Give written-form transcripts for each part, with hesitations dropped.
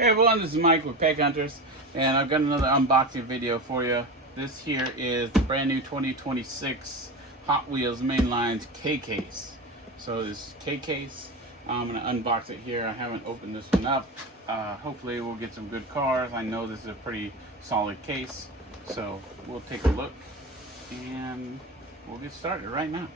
Hey everyone, this is Mike with Peg Hunters, and I've got another unboxing video for you. This here is the brand new 2026 Hot Wheels Mainline's K-Case. So this K-Case, I'm going to unbox it here. I haven't opened this one up. Hopefully we'll get some good cars. I know this is a pretty solid case, so we'll take a look and we'll get started right now.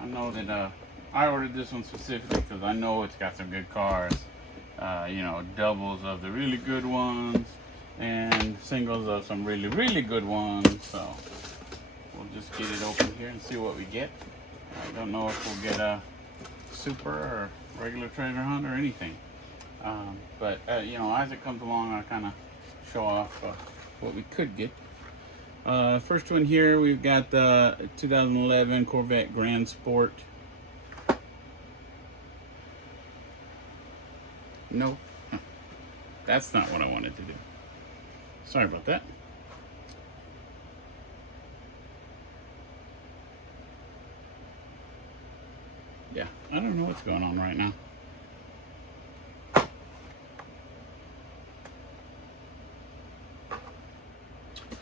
I know that I ordered this one specifically because I know it's got some good cars. You know, doubles of the really good ones and singles of some really good ones. So we'll just get it open here and see what we get. I don't know if we'll get a Supra or regular treasure hunt or anything. But you know, as it comes along, I'll kind of show off what we could get. First one here, we've got the 2011 Corvette Grand Sport. No, that's not what I wanted to do. Sorry about that. Yeah, I don't know what's going on right now.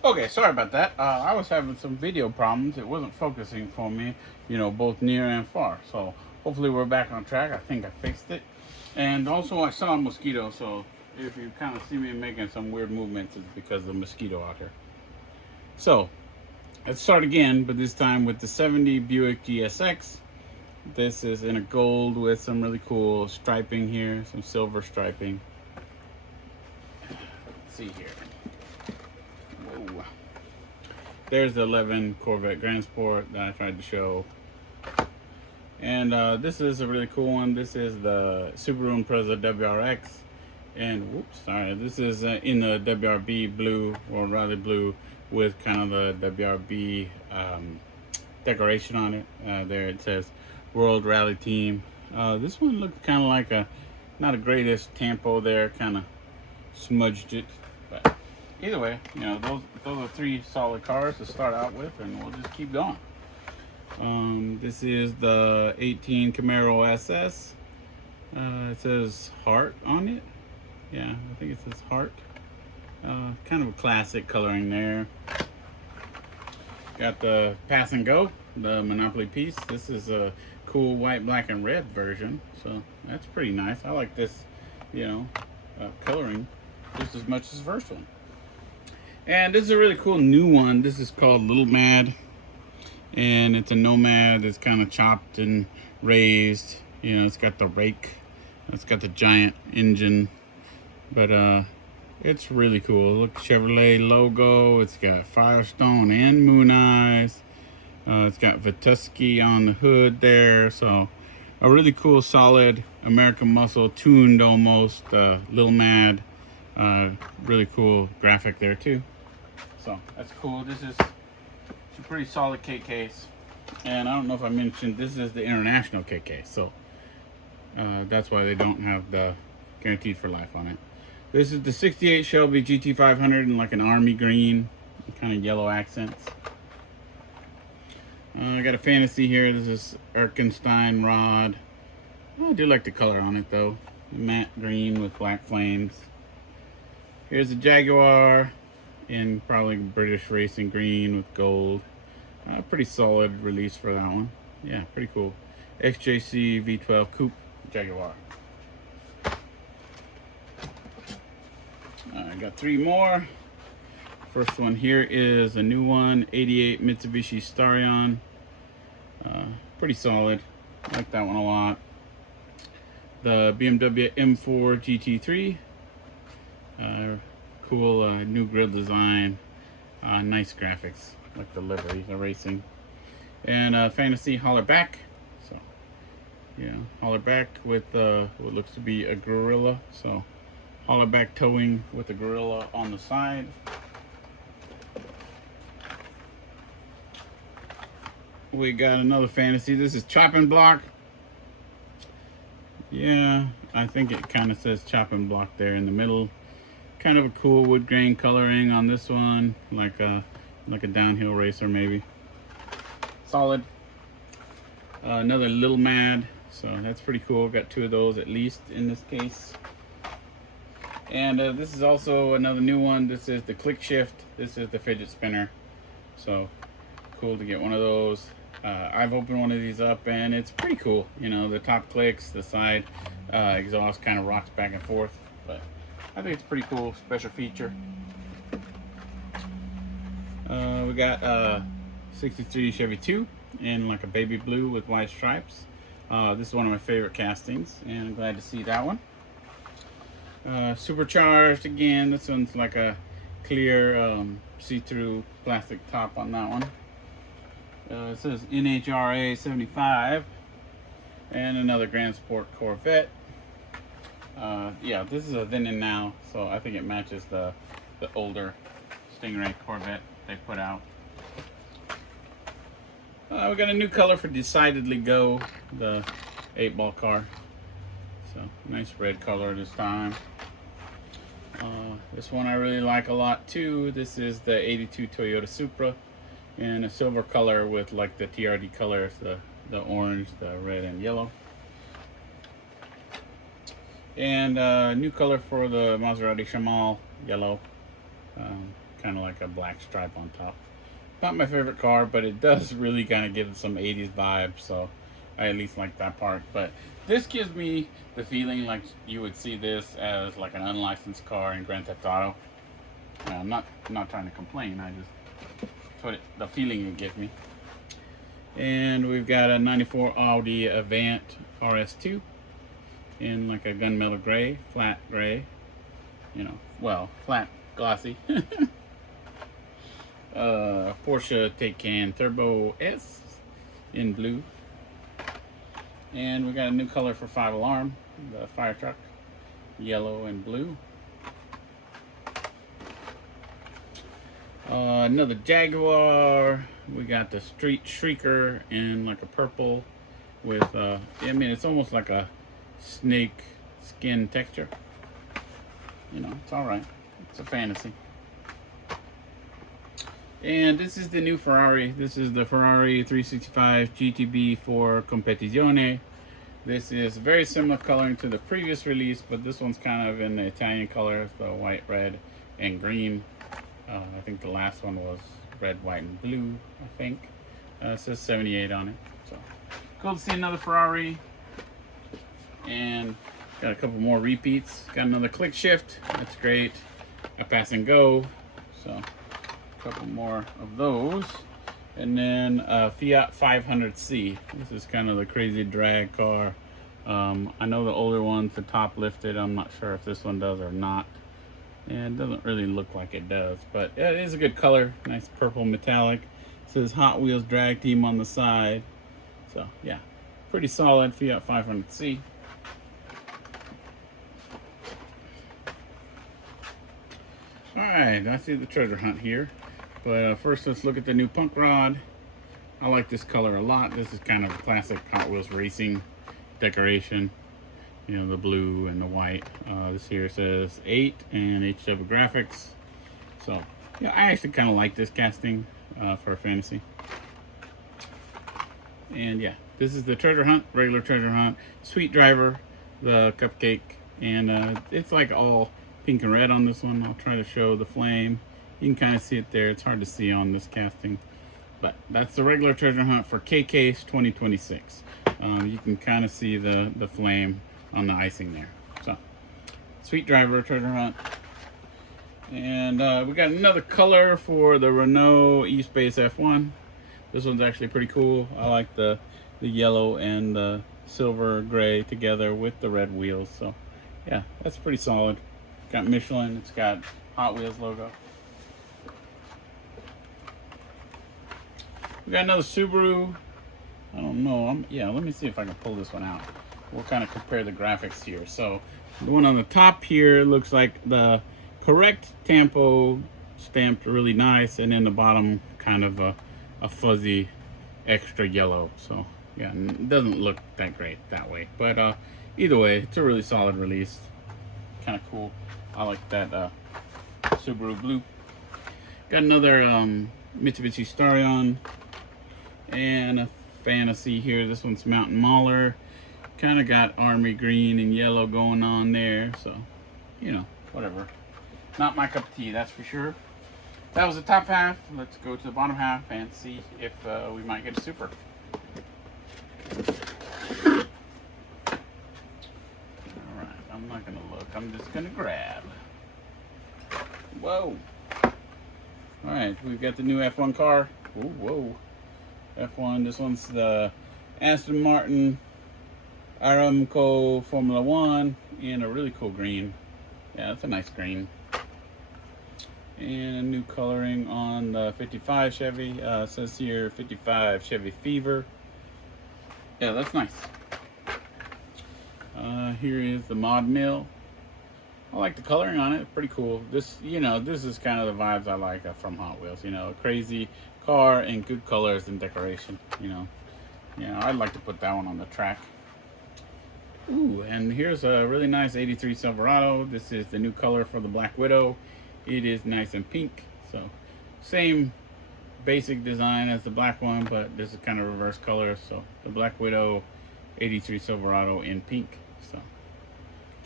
Okay, sorry about that. I was having some video problems. It wasn't focusing for me, you know, both near and far. So hopefully we're back on track. I think I fixed it. And also I saw a mosquito, so if you kind of see me making some weird movements, it's because of the mosquito out here. So let's start again, but this time with the 70 Buick GSX. This is in a gold with some really cool striping here, some silver striping. Let's see here. Whoa. There's the 11 Corvette Grand Sport that I tried to show. And this is a really cool one. This is the Subaru Impreza WRX. And whoops, sorry, this is in the WRB blue, or rather blue, with kind of the WRB decoration on it. There it says World Rally Team. This one looks kind of like not a greatest tempo there, kind of smudged it. But either way, you know, those are three solid cars to start out with, and we'll just keep going. This is the 18 Camaro SS. It says Heart on it. Yeah, I think it says Heart. Kind of a classic coloring there. Got the Pass and Go, the Monopoly piece. This is a cool white, black, and red version. So that's pretty nice. I like this, you know, coloring just as much as the first one. And this is a really cool new one. This is called Little Mad. And it's a Nomad. It's kind of chopped and raised. You know, it's got the rake. It's got the giant engine. But it's really cool. Look, Chevrolet logo. It's got Firestone and Moon Eyes. It's got Vituski on the hood there. So a really cool, solid American muscle, tuned almost. Little Mad. Really cool graphic there too. So that's cool. This is a pretty solid K-Case, and I don't know if I mentioned this is the international K-Case, so that's why they don't have the guaranteed for life on it. This is the 68 Shelby GT500 in like an army green, kind of yellow accents. I got a Fantasy here. This is Erkenstein rod. I do like the color on it though, matte green with black flames. Here's a Jaguar in probably British racing green with gold. Pretty solid release for that one. Yeah, pretty cool. XJC V12 Coupe Jaguar. I got three more. First one here is a new one, 88 Mitsubishi Starion. Pretty solid. I like that one a lot. The BMW M4 GT3. Cool new grill design. Nice graphics, like the livery, the racing. And Fantasy Hollerback. So, yeah, Hollerback with what looks to be a gorilla. So, Hollerback towing with a gorilla on the side. We got another Fantasy. This is Chopping Block. Yeah, I think it kind of says Chopping Block there in the middle. Kind of a cool wood grain coloring on this one, like a downhill racer maybe. Solid. Another Little Mad So that's pretty cool. Got 2 of those at least in this case. And this is also another new one. This is the click shift. This is the fidget spinner. So cool to get one of those. I've opened one of these up and it's pretty cool. You know, the top clicks, the side exhaust kind of rocks back and forth. But I think it's pretty cool, special feature. We got 63 Chevy 2 in like a baby blue with white stripes. This is one of my favorite castings, and I'm glad to see that one. Supercharged again. This one's like a clear see-through plastic top on that one. It says NHRA 75, and another Grand Sport Corvette. Yeah, this is a then and now, so I think it matches the older Stingray Corvette they put out. We got a new color for Decidedly Go, the 8-ball car. So nice red color this time. This one I really like a lot too. This is the 82 Toyota Supra in a silver color with like the TRD colors, the orange, the red, and yellow. And new color for the Maserati Shamal, yellow. Kind of like a black stripe on top. Not my favorite car, but it does really kind of give some 80s vibe, so I at least like that part. But this gives me the feeling like you would see this as like an unlicensed car in Grand Theft Auto. I'm not trying to complain, I just put the feeling it gives me. And we've got a 94 Audi Avant RS2 in like a gunmetal gray, flat gray, you know, well, flat glossy. Porsche Taycan Turbo S in blue. And we got a new color for 5 Alarm, the fire truck, yellow and blue. Another Jaguar. We got the Street Shrieker in like a purple with, I mean, it's almost like a snake skin texture. You know, it's alright. It's a fantasy. And this is the new Ferrari. This is the Ferrari 365 GTB for Competizione. This is very similar coloring to the previous release, but this one's kind of in the Italian colors, the white, red, and green. I think the last one was red, white, and blue, I think. It says 78 on it. So cool to see another Ferrari. And got a couple more repeats. Got another click shift. That's great. A pass and go. So couple more of those, and then Fiat 500C. This is kind of the crazy drag car. I know the older ones, the top lifted. I'm not sure if this one does or not, and it doesn't really look like it does, but it is a good color. Nice purple metallic. It says Hot Wheels Drag Team on the side. So yeah, pretty solid Fiat 500C. All right, I see the treasure hunt here. But first, let's look at the new punk rod. I like this color a lot. This is kind of a classic Hot Wheels racing decoration. You know, the blue and the white. This here says 8 and HW Graphics. So, yeah, I actually kind of like this casting for a fantasy. And yeah, this is the treasure hunt, regular treasure hunt. Sweet Driver, the Cupcake. And it's like all pink and red on this one. I'll try to show the flame. You can kind of see it there. It's hard to see on this casting, but that's the regular treasure hunt for K-Case 2026. You can kind of see the flame on the icing there. So, Sweet Driver treasure hunt. And we got another color for the Renault E-Space F1. This one's actually pretty cool. I like the yellow and the silver gray together with the red wheels. So, yeah, that's pretty solid. Got Michelin. It's got Hot Wheels logo. We got another Subaru. I don't know. Yeah, let me see if I can pull this one out. We'll kind of compare the graphics here. So the one on the top here looks like the correct Tampo stamped really nice, and then the bottom kind of a fuzzy extra yellow. So yeah, it doesn't look that great that way. But either way, it's a really solid release. Kind of cool. I like that Subaru blue. Got another Mitsubishi Starion and a fantasy here. This one's Mountain Mauler. Kind of got army green and yellow going on there, so, you know, whatever. Not my cup of tea, that's for sure. That was the top half. Let's go to the bottom half and see if we might get a Supra. Alright, I'm not going to look. I'm just going to grab. Whoa. Alright, we've got the new F1 car. Ooh, whoa. F1, this one's the Aston Martin Aramco Formula 1 in a really cool green. Yeah, that's a nice green. And a new coloring on the 55 Chevy. Says here 55 Chevy Fever. Yeah, that's nice. Here is the mod mill. I like the coloring on it. Pretty cool. This, you know, this is kind of the vibes I like from Hot Wheels. You know, a crazy car and good colors and decoration. You know, I'd like to put that one on the track. Ooh, and here's a really nice 83 Silverado. This is the new color for the Black Widow. It is nice and pink, so same basic design as the black one, but this is kind of reverse color. So the Black Widow 83 Silverado in pink. So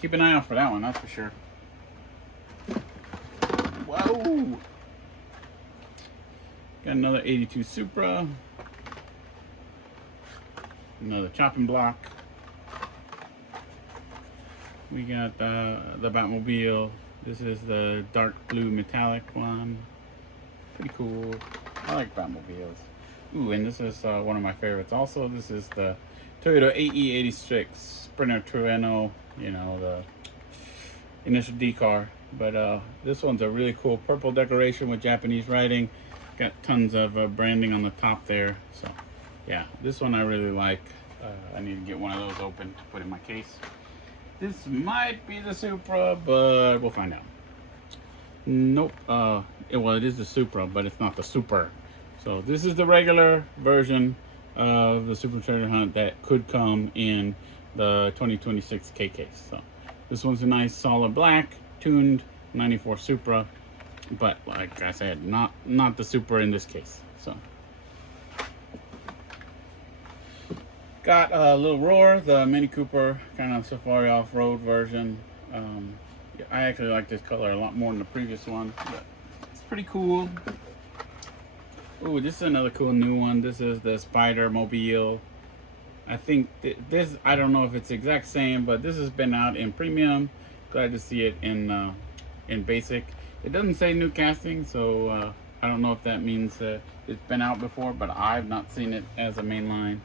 keep an eye out for that one, that's for sure. Whoa! Got another 82 Supra. Another chopping block. We got the Batmobile. This is the dark blue metallic one. Pretty cool. I like Batmobiles. Ooh, and this is one of my favorites also. This is the Toyota AE86 Sprinter Turismo, you know, the initial D car. But this one's a really cool purple decoration with Japanese writing. Got tons of branding on the top there. So, yeah, this one I really like. I need to get one of those open to put in my case. This might be the Supra, but we'll find out. Nope. Well, it is the Supra, but it's not the Super. So this is the regular version of the Super Treasure Hunt that could come in the 2026 K case. So this one's a nice solid black, tuned 94 Supra, but like I said, not the Supra in this case. So. Got a little Roar, the Mini Cooper kind of safari off-road version. I actually like this color a lot more than the previous one, but it's pretty cool. Ooh, this is another cool new one. This is the Spider Mobile. I think this, I don't know if it's the exact same, but this has been out in premium. Glad to see it in basic. It doesn't say new casting, so I don't know if that means it's been out before, but I've not seen it as a mainline.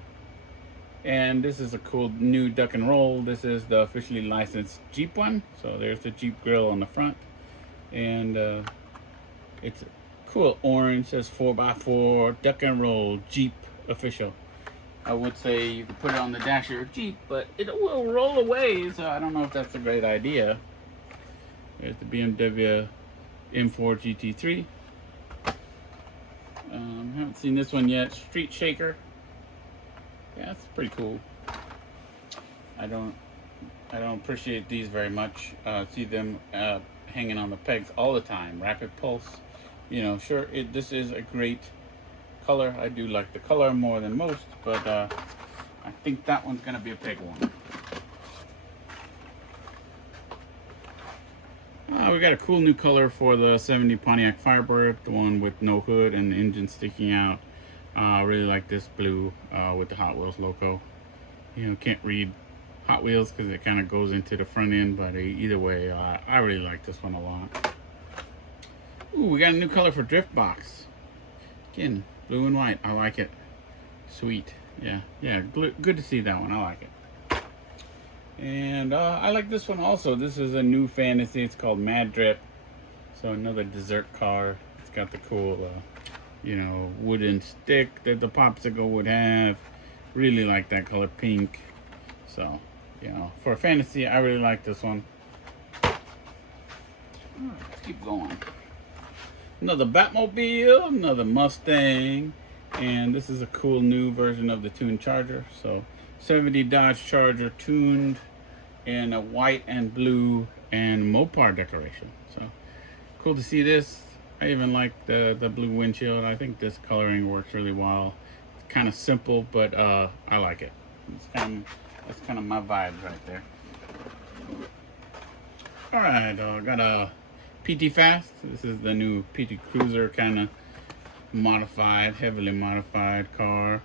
And this is a cool new duck and roll. This is the officially licensed Jeep one. So there's the Jeep grill on the front. And it's a cool orange. Says 4x4 duck and roll Jeep official. I would say you could put it on the dash of your Jeep, but it will roll away. So I don't know if that's a great idea. There's the BMW M4 GT3. Haven't seen this one yet. Street Shaker. Yeah, it's pretty cool. I don't appreciate these very much. See them hanging on the pegs all the time. Rapid Pulse, you know, sure, this is a great color. I do like the color more than most, but I think that one's gonna be a peg one. We got a cool new color for the 70 Pontiac Firebird, the one with no hood and the engine sticking out. I really like this blue with the Hot Wheels logo. You know, can't read Hot Wheels because it kind of goes into the front end, but either way, I really like this one a lot. Ooh, we got a new color for Drift Box. Again, blue and white. I like it. Sweet. Yeah, good to see that one. I like it. And I like this one also. This is a new fantasy. It's called Mad Drip. So another dessert car. It's got the cool you know, wooden stick that the popsicle would have. Really like that color pink. So, you know, for fantasy, I really like this one. Let's keep going. Another Batmobile, another Mustang, and this is a cool new version of the tuned Charger. So, 70 Dodge Charger tuned in a white and blue and Mopar decoration. So, cool to see this. I even like the blue windshield. I think this coloring works really well. It's kind of simple, but I like it. It's kind of That's kind of my vibes right there. All right, got a PT Fast. This is the new PT Cruiser, kind of modified, heavily modified car.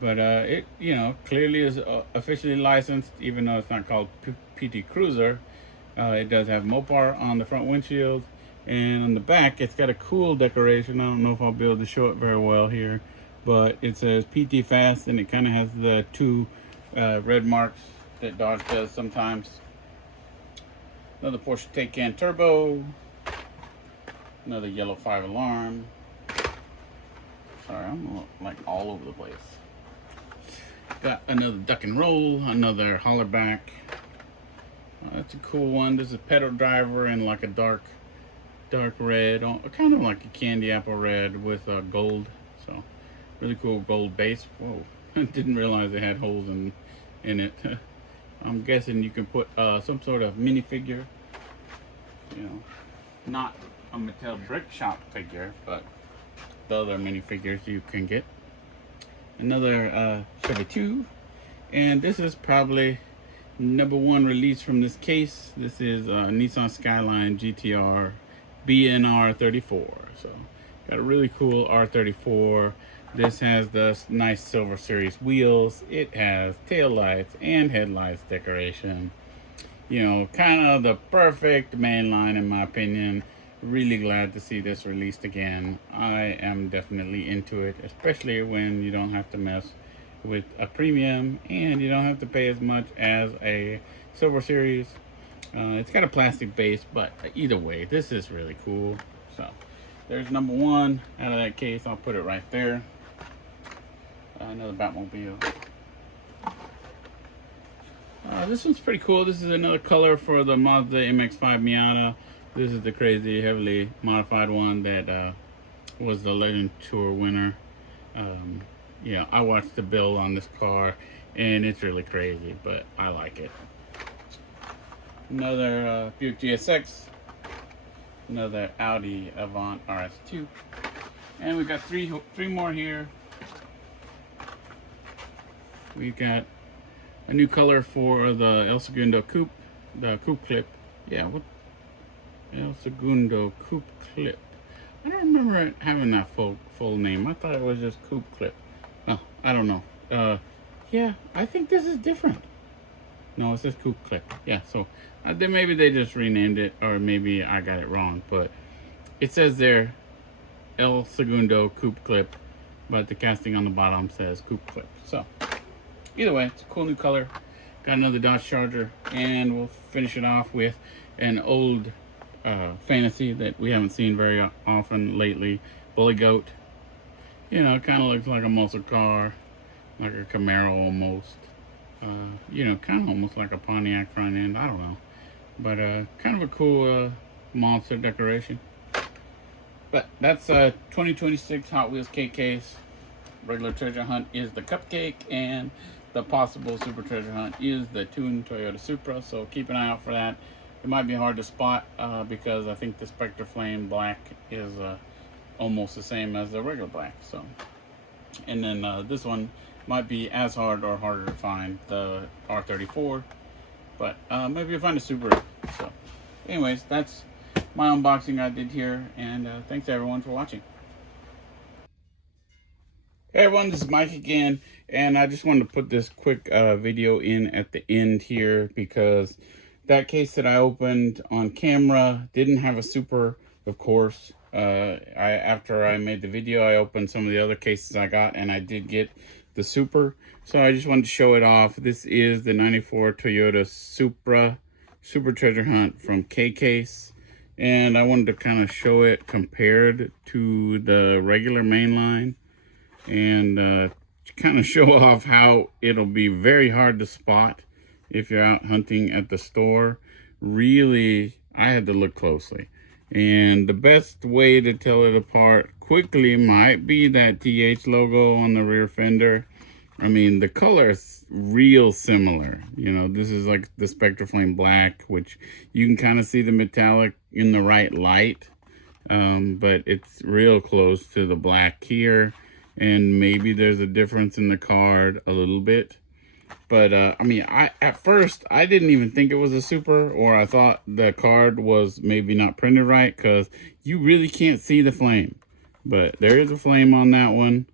But it, you know, clearly is officially licensed, even though it's not called PT Cruiser. It does have Mopar on the front windshield, and on the back, it's got a cool decoration. I don't know if I'll be able to show it very well here, but it says PT Fast, and it kind of has the two red marks that Dodge does sometimes. Another Porsche Taycan Turbo. Another yellow 5 alarm. Sorry, I'm like all over the place. Got another Duck and Roll, another Hollerback. That's a cool one. This is a pedal driver in like a dark red, kind of like a candy apple red with gold. So really cool gold base. Whoa, I didn't realize it had holes in it. I'm guessing you can put some sort of minifigure, you know, not a Mattel Brick Shop figure, but the other minifigures you can get. Another Chevy 2, and this is probably #1 release from this case. This is Nissan Skyline GTR BNR 34. So got a really cool R34. This has the nice Silver Series wheels. It has tail lights and headlights decoration. You know, kind of the perfect mainline in my opinion. Really glad to see this released again. I am definitely into it, especially when you don't have to mess with a premium and you don't have to pay as much as a Silver Series. It's got a plastic base, but either way, this is really cool. So there's #1 out of that case. I'll put it right there. Another Batmobile. This one's pretty cool. This is another color for the Mazda MX-5 Miata. This is the crazy, heavily modified one that was the Legend Tour winner. Yeah, I watched the build on this car, and it's really crazy, but I like it. Another Buick GSX. Another Audi Avant RS2. And we got three more here. We got a new color for the El Segundo Coupe, the Coupe Clip. Yeah, what? El Segundo Coupe Clip. I don't remember it having that full name. I thought it was just Coupe Clip. Oh, I don't know. Yeah, I think this is different. No, it says Coupe Clip. Yeah, so then maybe they just renamed it, or maybe I got it wrong. But it says there, El Segundo Coupe Clip, but the casting on the bottom says Coupe Clip. So either way, it's a cool new color. Got another Dodge Charger, and we'll finish it off with an old fantasy that we haven't seen very often lately. Bully Goat. You know, it kind of looks like a muscle car, like a Camaro almost. You know, kind of almost like a Pontiac front end. I don't know, but kind of a cool monster decoration. But that's 2026 Hot Wheels K-Case. Regular treasure hunt is the Cupcake, and the possible super treasure hunt is the Tooned Toyota Supra. So keep an eye out for that. It might be hard to spot because I think the Spectre Flame Black is almost the same as the regular black. So, and then this one might be as hard or harder to find, the R34. But maybe you'll find a Subaru. So, anyways, that's my unboxing I did here, and thanks everyone for watching. Hey everyone, this is Mike again, and I just wanted to put this quick video in at the end here because that case that I opened on camera didn't have a Super, of course. After I made the video, I opened some of the other cases I got, and I did get the Super. So I just wanted to show it off. This is the '94 Toyota Supra Super Treasure Hunt from K-Case, and I wanted to kind of show it compared to the regular mainline, and kind of show off how it'll be very hard to spot if you're out hunting at the store. Really, I had to look closely. And the best way to tell it apart quickly might be that TH logo on the rear fender. I mean, the color is real similar. You know, this is like the Spectre Flame Black, which you can kind of see the metallic in the right light. But it's real close to the black here. And maybe there's a difference in the card a little bit. But I mean, at first I didn't even think it was a Supra, or I thought the card was maybe not printed right, because you really can't see the flame. But there is a flame on that one.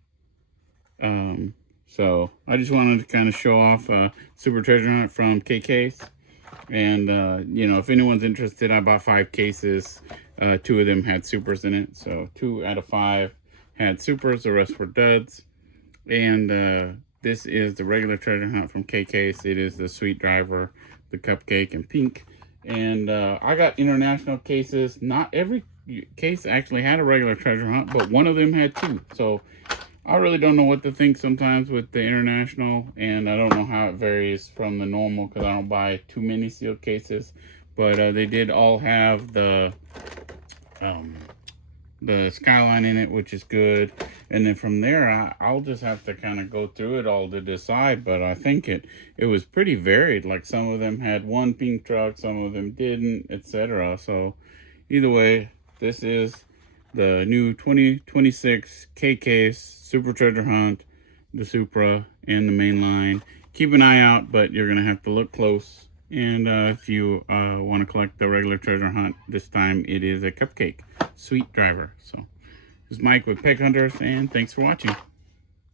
So I just wanted to kind of show off Super Treasure Hunt from KK's. And you know, if anyone's interested, I bought 5 cases. 2 of them had Supras in it, so 2 out of 5 had Supras, the rest were duds. And this is the regular Treasure Hunt from KK's. It is the Sweet Driver, the Cupcake, and Pink. And I got international cases. Not every case actually had a regular Treasure Hunt, but one of them had 2. So I really don't know what to think sometimes with the international, and I don't know how it varies from the normal, because I don't buy too many sealed cases. But they did all have the Skyline in it, which is good. And then from there, I'll just have to kind of go through it all to decide. But I think it was pretty varied. Like, some of them had 1 pink truck, some of them didn't, etc. So either way, this is the new 2026 KK's Super Treasure Hunt, the Supra, and the Mainline. Keep an eye out, but you're going to have to look close. And if you want to collect the regular Treasure Hunt, this time it is a Cupcake Sweet Driver. So this is Mike with Peg Hunters, and thanks for watching.